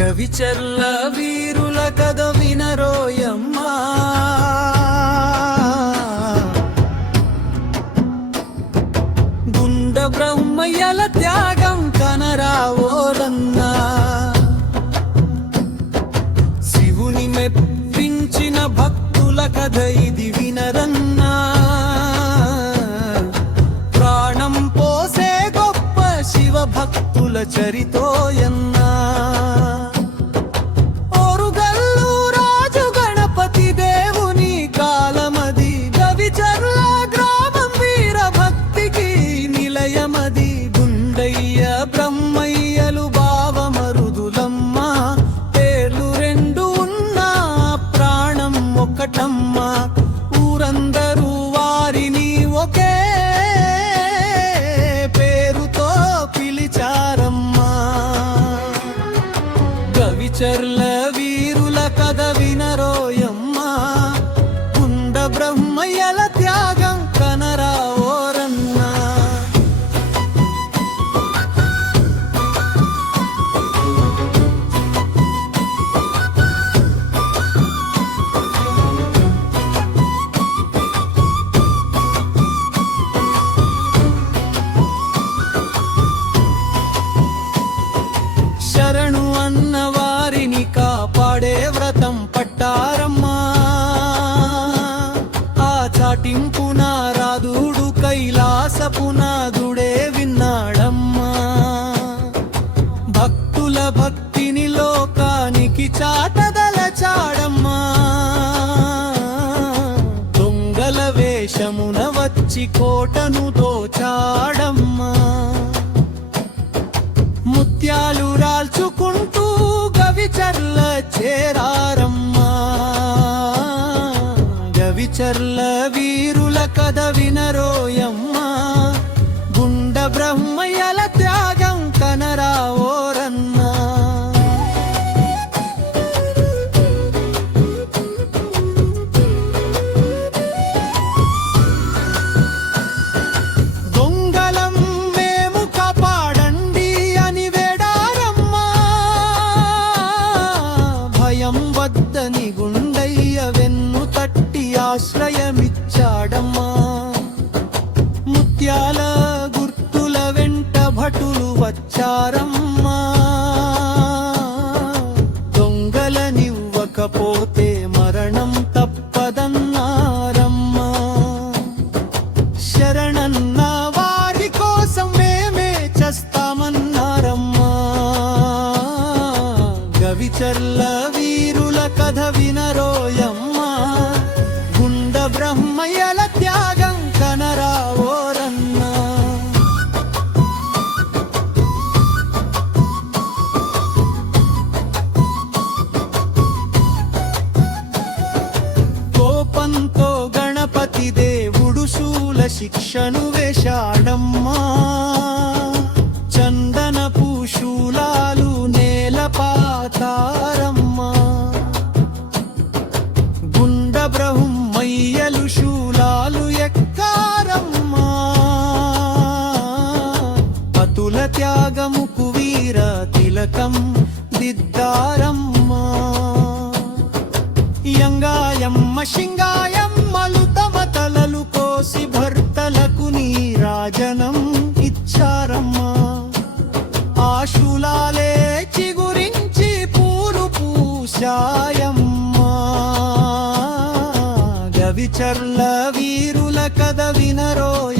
గవిచర్ల వీరుల కథ వినరోయమ్మా. గుండ బ్రహ్మయ్యల త్యాగం కనరావోరన్నా శివుని మెప్పించిన భక్తుల కథ ఇది వినరన్నా. ప్రాణం పోసే గొప్ప శివ భక్తుల చరితోయ గవిచర్ల దేశమున వచ్చి కోటను దోచాడమ్మా. ముత్యాలు రాల్చుకుంటూ గవిచర్ల చేరారమ్మా. గవిచర్ల వీరుల కథ వినరోయమ్మా. గుండ బ్రహ్మయ్యల ఆశ్రయమిచ్చాడమ్మా. ముత్యాల గుర్తుల వెంట భటులు వచ్చారమ్మా. దొంగలనివ్వకపోతే మరణం తప్పదన్నారమ్మా. శరణన్న వారి కోసం మేమే చేస్తామన్నారమ్మా. గవిచర్ల శిక్షను వేశాడమ్మా. చందనపు శూలాలు నేల పాతారమ్మా. గుండ బ్రహ్మయ్యలు శూలాలు ఎక్కారమ్మా. పతుల త్యాగముకు వీర తిలకం దిద్దారమ్మా. యంగాయమ్మ శింగాయమ్మలు గవిచర్ల వీరుల కథ వినరోయ.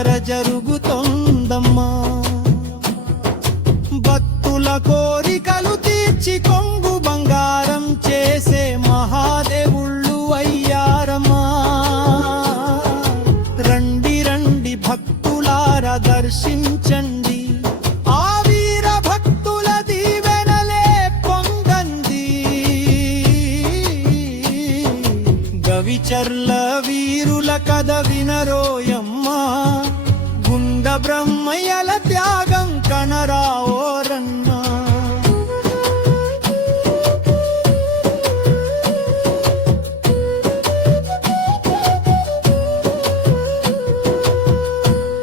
జాతర జరుగుతోందమ్మా. భక్తుల కోరికలు తీర్చి కొంగు బంగారం చేసే మహాదేవుళ్ళు అయ్యారమ్మా. రండి రండి భక్తులార దర్శించండి. చర్ల వీరుల కథ వినరోయమ్మా. బ్రహ్మయ్యల త్యాగం కనరా ఓరన్న